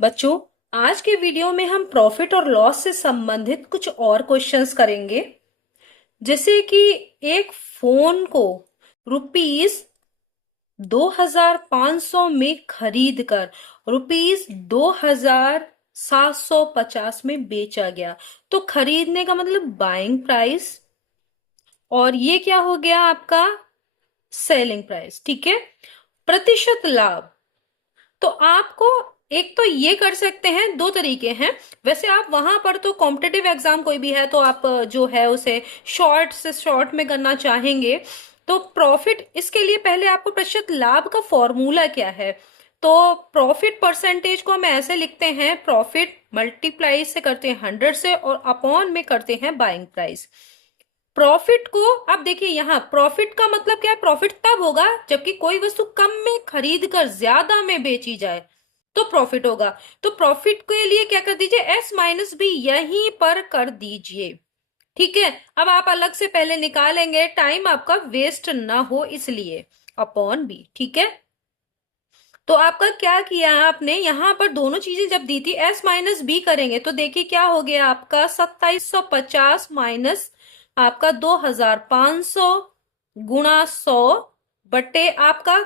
बच्चों, आज के वीडियो में हम प्रॉफिट और लॉस से संबंधित कुछ और क्वेश्चंस करेंगे। जैसे कि एक फोन को रुपीस 2500 में खरीद कर रुपीस 2750 में बेचा गया। तो खरीदने का मतलब बाइंग प्राइस, और ये क्या हो गया आपका सेलिंग प्राइस। ठीक है। प्रतिशत लाभ, तो आपको एक तो ये कर सकते हैं, दो तरीके हैं। वैसे आप वहां पर तो कॉम्पिटेटिव एग्जाम कोई भी है तो आप जो है उसे शॉर्ट से शॉर्ट में करना चाहेंगे। तो प्रॉफिट, इसके लिए पहले आपको प्रतिशत लाभ का फॉर्मूला क्या है। तो प्रॉफिट परसेंटेज को हम ऐसे लिखते हैं, प्रॉफिट मल्टीप्लाई से करते हैं 100 से और अपॉन में करते हैं बाइंग प्राइस। प्रॉफिट को अब देखिए, यहाँ प्रॉफिट का मतलब क्या है, प्रॉफिट तब होगा जबकि कोई वस्तु कम में खरीद कर ज्यादा में बेची जाए तो प्रॉफिट होगा। तो प्रॉफिट के लिए क्या कर दीजिए, एस माइनस बी यहीं पर कर दीजिए। ठीक है। अब आप अलग से पहले निकालेंगे, टाइम आपका वेस्ट ना हो इसलिए अपॉन बी। ठीक है। तो आपका क्या किया आपने, यहां पर दोनों चीजें जब दी थी एस माइनस बी करेंगे तो देखिए क्या हो गया आपका 2750 माइनस आपका 2500 गुणा 100 बटे आपका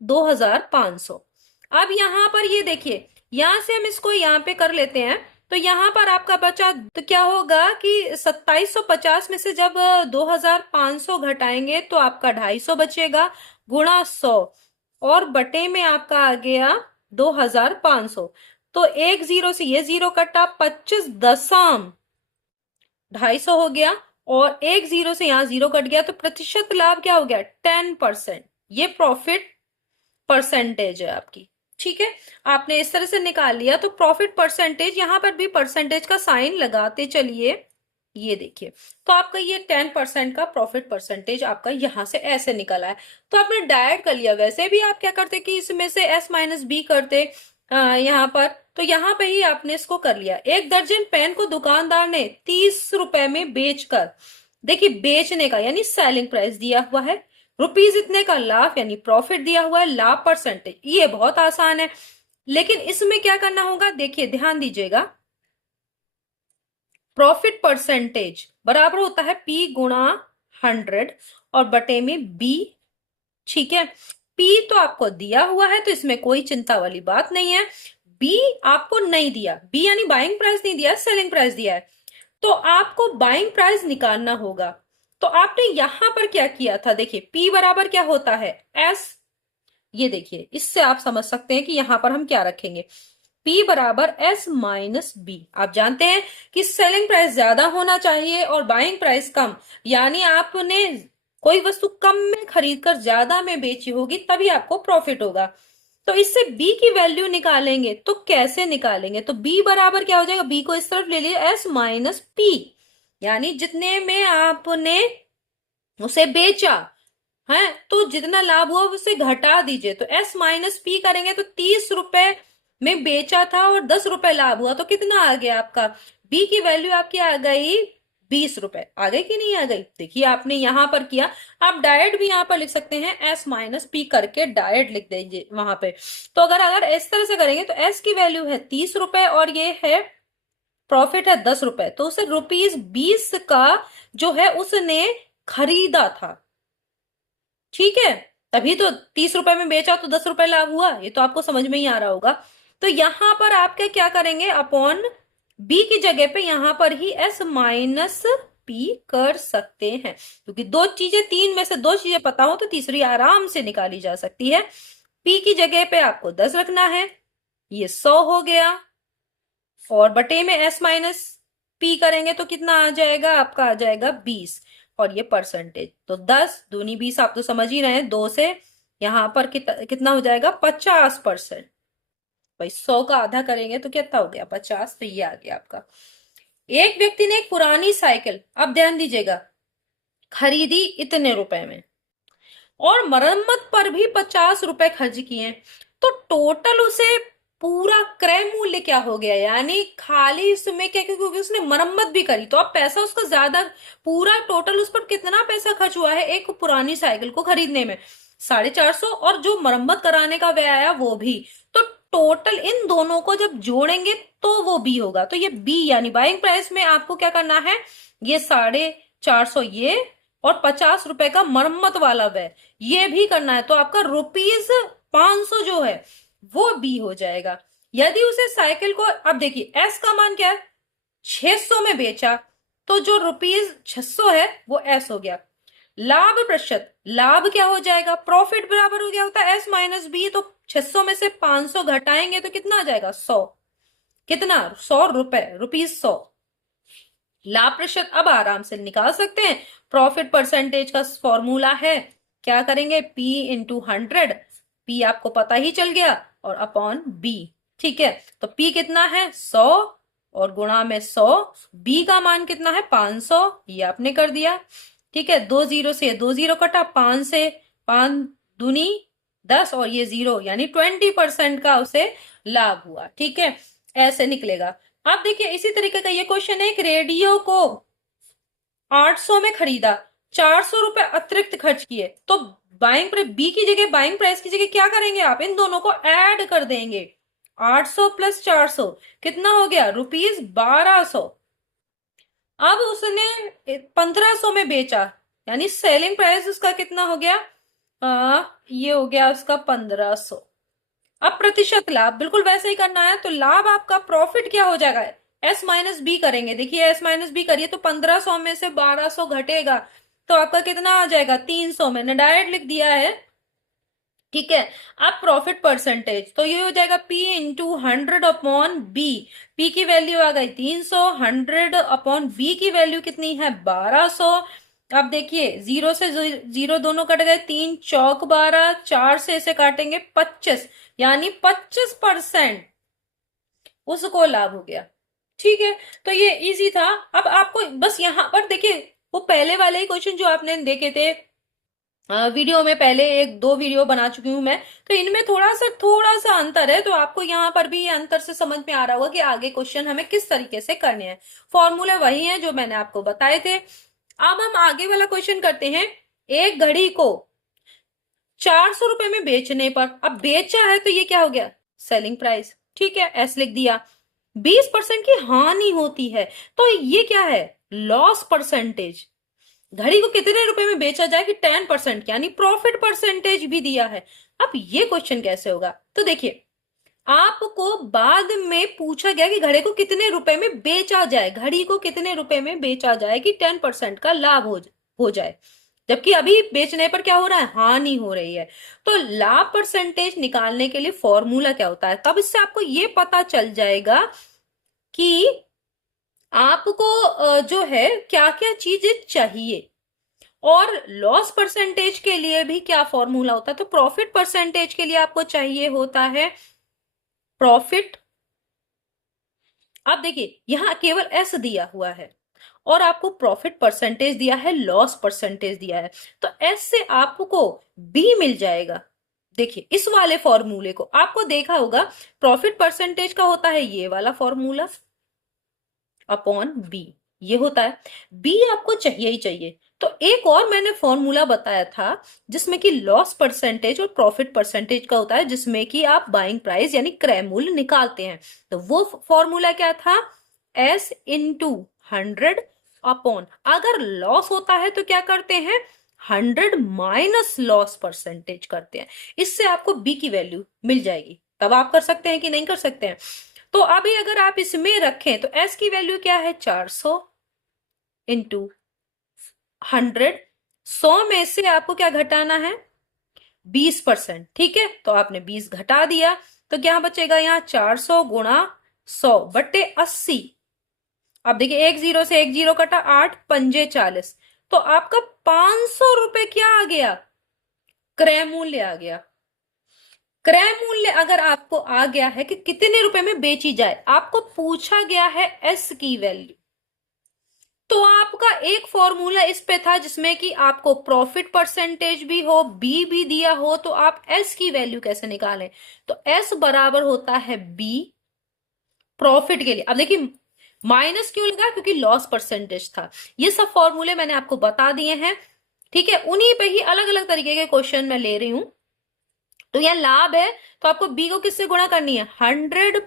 2500। अब यहां पर ये देखिए, यहां से हम इसको यहां पे कर लेते हैं। तो यहां पर आपका बचा तो क्या होगा कि 2750 में से जब 2500 घटाएंगे तो आपका 250 बचेगा गुणा 100 और बटे में आपका आ गया 2500। तो एक जीरो से ये जीरो कटा, 25 दशम 250 हो गया और एक जीरो से यहां जीरो कट गया। तो प्रतिशत लाभ क्या हो गया, 10%। ये प्रॉफिट परसेंटेज है आपकी। ठीक है। आपने इस तरह से निकाल लिया। तो प्रॉफिट परसेंटेज, यहां पर भी परसेंटेज का साइन लगाते चलिए। ये देखिए, तो आपका ये 10% का प्रॉफिट परसेंटेज आपका यहां से ऐसे निकला है। तो आपने डायरेक्ट कर लिया। वैसे भी आप क्या करते कि इसमें से एस माइनस बी करते यहां पर, तो यहां पे ही आपने इसको कर लिया। एक दर्जन पेन को दुकानदार ने 30 रुपए में बेचकर, देखिए बेचने का यानी सेलिंग प्राइस दिया हुआ है, रुपीज इतने का लाभ यानी प्रॉफिट दिया हुआ है, लाभ परसेंटेज। ये बहुत आसान है, लेकिन इसमें क्या करना होगा, देखिए ध्यान दीजिएगा। प्रॉफिट परसेंटेज बराबर होता है पी गुणा 100 और बटे में बी। ठीक है। पी तो आपको दिया हुआ है तो इसमें कोई चिंता वाली बात नहीं है। बी आपको नहीं दिया, बी यानी बाइंग प्राइस नहीं दिया, सेलिंग प्राइस दिया है। तो आपको बाइंग प्राइस निकालना होगा। तो आपने यहां पर क्या किया था, देखिए पी बराबर क्या होता है, एस। ये देखिए, इससे आप समझ सकते हैं कि यहां पर हम क्या रखेंगे, P बराबर S माइनस बी। आप जानते हैं कि सेलिंग प्राइस ज्यादा होना चाहिए और बाइंग प्राइस कम, यानी आपने कोई वस्तु कम में खरीद कर ज्यादा में बेची होगी तभी आपको प्रॉफिट होगा। तो इससे B की वैल्यू निकालेंगे तो कैसे निकालेंगे, तो B बराबर क्या हो जाएगा, B को इस तरफ ले लीजिए, S माइनस पी, यानी जितने में आपने उसे बेचा है तो जितना लाभ हुआ उसे घटा दीजिए। तो एस माइनस पी करेंगे तो 30 रुपए में बेचा था और 10 रुपए लाभ हुआ, तो कितना आ गया आपका, बी की वैल्यू आपकी आ गई 20 रुपए। आ गई कि नहीं आ गई, देखिए आपने यहां पर किया। आप डायरेक्ट भी यहां पर लिख सकते हैं, एस माइनस पी करके डायरेक्ट लिख दीजिए वहां पे। तो अगर अगर इस तरह से करेंगे तो एस की वैल्यू है 30 रुपए और ये है प्रॉफिट है 10 रुपए, तो उसे रुपीज 20 का जो है उसने खरीदा था। ठीक है। तभी तो 30 रुपए में बेचा तो 10 रुपए लाभ हुआ, ये तो आपको समझ में ही आ रहा होगा। तो यहां पर आप क्या क्या करेंगे, अपॉन बी की जगह पे यहां पर ही एस माइनस पी कर सकते हैं, क्योंकि दो चीजें, तीन में से दो चीजें पता हो तो तीसरी आराम से निकाली जा सकती है। पी की जगह पे आपको 10 रखना है, ये 100 हो गया और बटे में एस माइनस पी करेंगे तो कितना आ जाएगा, आपका आ जाएगा 20। और ये परसेंटेज तो 10 दूनी 20, आप तो समझ ही रहे हैं, दो से यहां पर कितना हो जाएगा, 50%। भाई 100 का आधा करेंगे तो कितना हो गया, 50। तो ये आ गया आपका। एक व्यक्ति ने एक पुरानी साइकिल, अब ध्यान दीजिएगा, खरीदी इतने रुपए में और मरम्मत पर भी 50 रुपए खर्च किए, तो टोटल उसे पूरा क्रय मूल्य क्या हो गया, यानी खाली इसमें क्या, क्योंकि उसने मरम्मत भी करी तो अब पैसा उसका ज्यादा, पूरा टोटल उस पर कितना पैसा खर्च हुआ है एक पुरानी साइकिल को खरीदने में, 450, और जो मरम्मत कराने का व्यय आया वो भी। तो टोटल इन दोनों को जब जोड़ेंगे तो वो बी होगा। तो ये बी यानी बाइंग प्राइस में आपको क्या करना है, ये 450 ये और 50 रुपए का मरम्मत वाला व्यय ये भी करना है। तो आपका ₹500 जो है वो बी हो जाएगा। यदि उसे साइकिल को, अब देखिए एस का मान क्या है, 600 में बेचा, तो जो ₹600 है वो एस हो गया। लाभ प्रतिशत, लाभ क्या हो जाएगा, प्रॉफिट बराबर हो गया होता है एस माइनस बी। तो 600 में से 500 घटाएंगे तो कितना आ जाएगा, 100। कितना, 100 रुपए, ₹100। लाभ प्रतिशत अब आराम से निकाल सकते हैं। प्रॉफिट परसेंटेज का फॉर्मूला है, क्या करेंगे, P इंटू 100, P आपको पता ही चल गया, और अपॉन B। ठीक है, तो P कितना है, 100 और गुणा में 100, B का मान कितना है, 500, ये आपने कर दिया। ठीक है, 2 जीरो से 2 जीरो कटा, 5 से 5 दूनी 10 और ये 0 यानी 20% का उसे लाभ हुआ। ठीक है, ऐसे निकलेगा। अब देखिए इसी तरीके का ये क्वेश्चन है, एक रेडियो को 800 में खरीदा, 400 रुपए अतिरिक्त खर्च किए, तो बाइंग प्राइस बी की जगह, बाइंग प्राइस की जगह क्या करेंगे आप, इन दोनों को ऐड कर देंगे। 800 प्लस 400 कितना हो गया, ₹1200। अब उसने 1500 में बेचा, यानी सेलिंग प्राइस उसका कितना हो गया, ये हो गया उसका 1500। अब प्रतिशत लाभ बिल्कुल वैसे ही करना है, तो लाभ आपका प्रॉफिट क्या हो जाएगा, एस माइनस बी करेंगे। देखिए एस माइनस बी करिए तो 1500 में से 1200 घटेगा, तो आपका कितना आ जाएगा, 300। मैंने डायरेक्ट लिख दिया है। ठीक है, अब प्रॉफिट परसेंटेज, तो ये हो जाएगा P into 100 upon b. P की वैल्यू आ गई 300, 100 अपॉन बी की वैल्यू कितनी है, 1200। अब देखिए 0 से 0 दोनों कट गए, 3 चौक 12, 4 से इसे काटेंगे 25, यानी 25% उसको लाभ हो गया। ठीक है, तो ये इजी था। अब आपको बस यहाँ पर देखिए, वो पहले वाले ही क्वेश्चन जो आपने देखे थे वीडियो में, पहले एक दो वीडियो बना चुकी हूं मैं, तो इनमें थोड़ा सा अंतर है। तो आपको यहाँ पर भी ये अंतर से समझ में आ रहा होगा कि आगे क्वेश्चन हमें किस तरीके से करने हैं। फॉर्मूले वही हैं जो मैंने आपको बताए थे। अब हम आगे वाला क्वेश्चन करते हैं। एक घड़ी को 400 रुपए में बेचने पर, अब बेचा है तो ये क्या हो गया, सेलिंग प्राइस। ठीक है, एस लिख दिया। 20% की हानि होती है, तो ये क्या है, लॉस परसेंटेज। घड़ी को कितने रुपए में बेचा जाए कि 10%, यानी प्रॉफिट परसेंटेज भी दिया है। अब ये क्वेश्चन कैसे होगा, तो देखिए आपको बाद में पूछा गया कि घड़ी को कितने रुपए में बेचा जाए, घड़ी को कितने रुपए में बेचा जाए कि 10% का लाभ हो जाए, जबकि अभी बेचने पर क्या हो रहा है, हानि हो रही है। तो लाभ परसेंटेज निकालने के लिए फॉर्मूला क्या होता है, तब इससे आपको ये पता चल जाएगा कि आपको जो है क्या क्या चीजें चाहिए। और लॉस परसेंटेज के लिए भी क्या फॉर्मूला होता है, तो प्रॉफिट परसेंटेज के लिए आपको चाहिए होता है प्रॉफिट। अब देखिए यहां केवल एस दिया हुआ है और आपको प्रॉफिट परसेंटेज दिया है, लॉस परसेंटेज दिया है, तो एस से आपको बी मिल जाएगा। देखिए इस वाले फॉर्मूले को आपको देखा होगा, प्रॉफिट परसेंटेज का होता है ये वाला फॉर्मूला अपॉन बी, ये होता है। बी आपको चाहिए ही चाहिए। तो एक और मैंने फॉर्मूला बताया था जिसमें कि लॉस परसेंटेज और प्रॉफिट परसेंटेज का होता है, जिसमें कि आप बाइंग प्राइस यानी क्रय मूल्य निकालते हैं। तो वो फॉर्मूला क्या था, एस इंटू 100 अपॉन, अगर लॉस होता है तो क्या करते हैं, 100 माइनस लॉस परसेंटेज करते हैं। इससे आपको बी की वैल्यू मिल जाएगी। तब आप कर सकते हैं कि नहीं कर सकते हैं। तो अभी अगर आप इसमें रखें तो एस की वैल्यू क्या है, 400 इंटू 100। 100 में से आपको क्या घटाना है, 20%। ठीक है, तो आपने 20 घटा दिया, तो क्या बचेगा यहाँ, 400 गुणा 100 बट्टे 80। अब देखिए एक जीरो से एक जीरो कटा, 8 पंजे 40, तो आपका 500 रुपए क्या आ गया, क्रय मूल्य आ गया। क्रय मूल्य अगर आपको आ गया है कि कितने रुपए में बेची जाए, आपको पूछा गया है एस की वैल्यू, तो आपका एक फॉर्मूला इस पे था जिसमें कि आपको प्रॉफिट परसेंटेज भी हो, बी भी दिया हो, तो आप एस की वैल्यू कैसे निकालें, तो एस बराबर होता है बी प्रॉफिट के लिए। अब देखिए माइनस क्यों लगा, क्योंकि लॉस परसेंटेज था। ये सब फॉर्मूले मैंने आपको बता दिए हैं। ठीक है, उन्हीं पे ही अलग अलग तरीके के क्वेश्चन मैं ले रही हूं। तो यह लाभ है, तो आपको बी को किससे गुणा करनी है, 100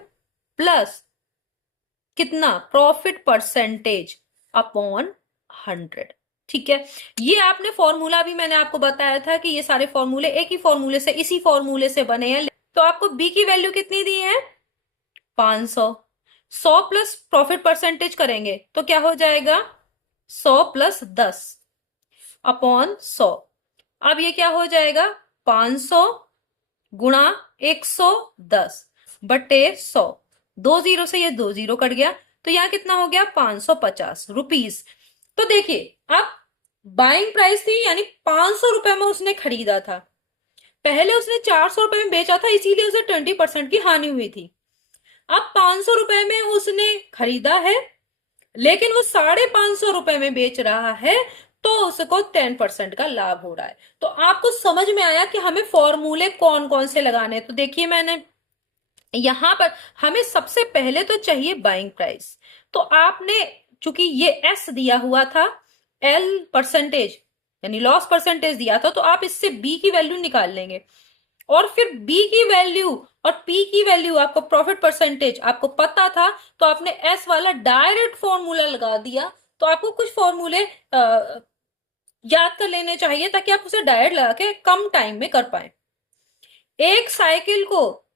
प्लस कितना, प्रॉफिट परसेंटेज अपॉन 100। ठीक है, ये आपने फॉर्मूला भी मैंने आपको बताया था कि ये सारे फॉर्मूले एक ही फॉर्मूले से, इसी फॉर्मूले से बने हैं। तो आपको बी की वैल्यू कितनी दी है, 500। 100 प्लस प्रॉफिट परसेंटेज करेंगे तो क्या हो जाएगा, 100 प्लस 10 अपॉन 100। अब ये क्या हो जाएगा, 500 गुणा 110 बटे 100। 2 जीरो से ये 2 जीरो कट गया, तो यहाँ कितना हो गया, 550 रुपीज। तो देखिए अब बाइंग प्राइस थी, यानी 500 रुपए में उसने खरीदा था, पहले उसने 400 रुपए में बेचा था, इसीलिए उसे 20% की हानि हुई थी। अब 500 रुपए में उसने खरीदा है, लेकिन वो 550 रुपए में बेच रहा है, तो उसको 10% का लाभ हो रहा है। तो आपको समझ में आया कि हमें फॉर्मूले कौन कौन से लगाने हैं। तो देखिए मैंने यहां पर, हमें सबसे पहले तो चाहिए बाइंग प्राइस। तो आपने चूंकि ये एस दिया हुआ था, एल परसेंटेज यानी लॉस परसेंटेज दिया था, तो आप इससे बी की वैल्यू निकाल लेंगे, और फिर बी की वैल्यू और पी की वैल्यू आपको प्रॉफिट परसेंटेज आपको पता था, तो आपने एस वाला डायरेक्ट फॉर्मूला लगा दिया। तो आपको कुछ फॉर्मूले याद कर लेने चाहिए ताकि आप उसे डायरेक्ट लगा के कम टाइम में कर पाए। एक साइकिल को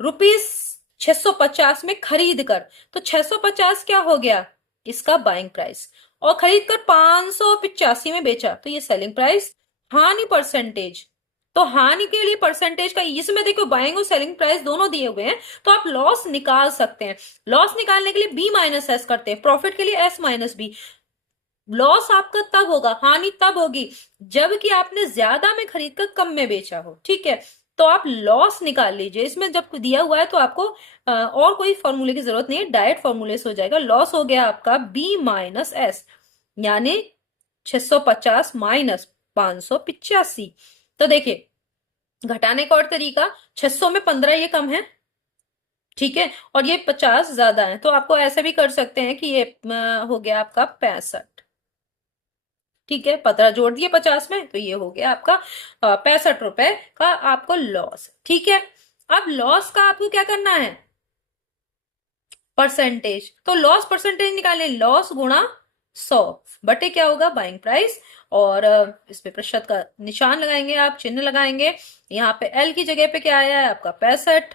रुपीस 650 में खरीद कर, तो 650 क्या हो गया, इसका बाइंग प्राइस, और खरीद कर 585 में बेचा, तो ये सेलिंग प्राइस। हानि परसेंटेज, तो हानि के लिए परसेंटेज का, इसमें देखो बाइंग और सेलिंग प्राइस दोनों दिए हुए हैं, तो आप लॉस निकाल सकते हैं। लॉस निकालने के लिए बी माइनस एस करते हैं, प्रॉफिट के लिए एस माइनस बी। लॉस आपका तब होगा, हानि तब होगी जबकि आपने ज्यादा में खरीद कर कम में बेचा हो। ठीक है, तो आप लॉस निकाल लीजिए, इसमें जब दिया हुआ है तो आपको और कोई फॉर्मूले की जरूरत नहीं है, डायरेक्ट फॉर्मूले से हो जाएगा। लॉस हो गया आपका बी माइनस एस, यानी 650 माइनस 585। तो देखिए घटाने का और तरीका, 600 में 15 ये कम है, ठीक है, और ये 50 ज्यादा है, तो आपको ऐसे भी कर सकते हैं कि ये हो गया आपका 65। ठीक है, 15 जोड़ दिए 50 में, तो ये हो गया आपका 65 रुपए का आपको लॉस। ठीक है, अब लॉस का आपको क्या करना है, परसेंटेज। तो लॉस परसेंटेज निकालें, लॉस गुणा 100 बटे क्या होगा, बाइंग प्राइस, और इस पे प्रतिशत का निशान लगाएंगे, आप चिन्ह लगाएंगे। यहाँ पे एल की जगह पे क्या आया है आपका 65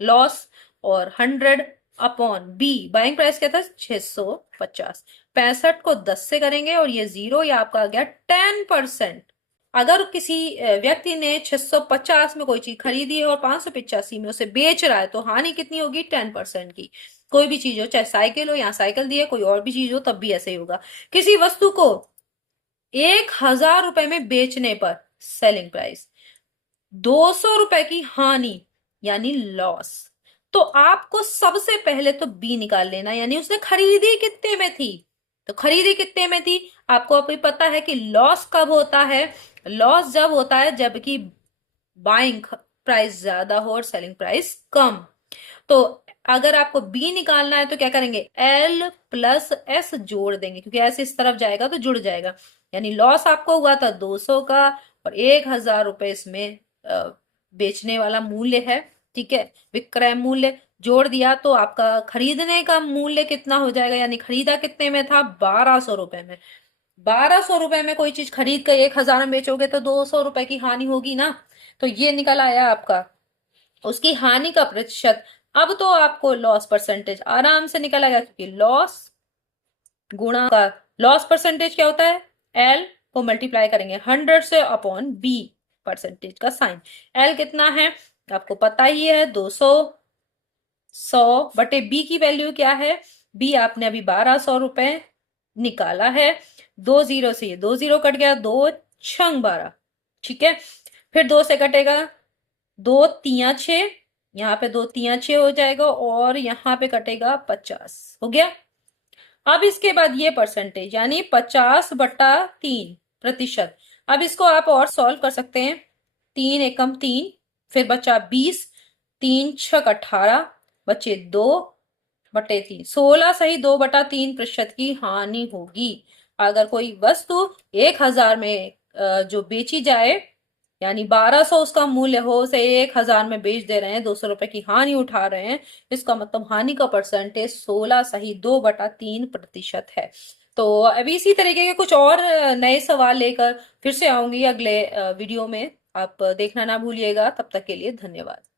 लॉस, और 100 अपॉन बी, बाइंग प्राइस क्या था 650। 65 को 10 से करेंगे और ये 0, ये आपका आ गया 10%। अगर किसी व्यक्ति ने 650 में कोई चीज खरीदी है और 585 में उसे बेच रहा है, तो हानि कितनी होगी, 10% की। कोई भी चीज हो, चाहे साइकिल हो, यहाँ साइकिल दी है, कोई और भी चीज हो, तब भी ऐसे ही होगा। किसी वस्तु को 1000 रुपए में बेचने पर सेलिंग प्राइस, 200 रुपए की हानि यानी लॉस। तो आपको सबसे पहले तो बी निकाल लेना, यानी उसने खरीदी कितने में थी, तो खरीदी कितने में थी। आपको अभी पता है कि लॉस कब होता है, लॉस जब होता है जबकि बाइंग प्राइस ज्यादा हो और सेलिंग प्राइस कम। तो अगर आपको बी निकालना है तो क्या करेंगे, एल प्लस एस जोड़ देंगे, क्योंकि एस इस तरफ जाएगा तो जुड़ जाएगा। यानी लॉस आपको हुआ था 200 का, और 1000 रुपए इसमें बेचने वाला मूल्य है। ठीक है, विक्रय मूल्य जोड़ दिया तो आपका खरीदने का मूल्य कितना हो जाएगा, यानी खरीदा कितने में था, 1200 रुपए में। 1200 रुपए में कोई चीज खरीद कर 1000 में बेचोगे तो 200 रुपए की हानि होगी ना। तो ये निकल आया आपका उसकी हानि का प्रतिशत। अब तो आपको लॉस परसेंटेज आराम से निकल आएगा, क्योंकि लॉस गुणा का लॉस परसेंटेज क्या होता है, एल को मल्टीप्लाई करेंगे 100 से अपॉन बी, परसेंटेज का साइन। एल कितना है आपको पता ही है, 200। 100 बटे बी की वैल्यू क्या है, बी आपने अभी 1200 रुपए निकाला है। 2 जीरो से ये 2 जीरो कट गया, 2×6=12। ठीक है, फिर 2 से कटेगा, 2×3=6, यहाँ पे 2×3=6 हो जाएगा, और यहाँ पे कटेगा 50, हो गया। अब इसके बाद ये परसेंटेज, यानी 50/3%। अब इसको आप और सॉल्व कर सकते हैं, 3×1=3, फिर बचा 20, 3×6=18, बचे 2/3, 16 सही 2/3% की हानि होगी। अगर कोई वस्तु 1000 में जो बेची जाए, यानी 1200 उसका मूल्य हो, उसे 1000 में बेच दे रहे हैं, 200 रुपए की हानि उठा रहे हैं, इसका मतलब हानि का परसेंटेज 16 सही 2/3% है। तो अभी इसी तरीके के कुछ और नए सवाल लेकर फिर से आऊंगी अगले वीडियो में। आप देखना ना भूलिएगा। तब तक के लिए धन्यवाद।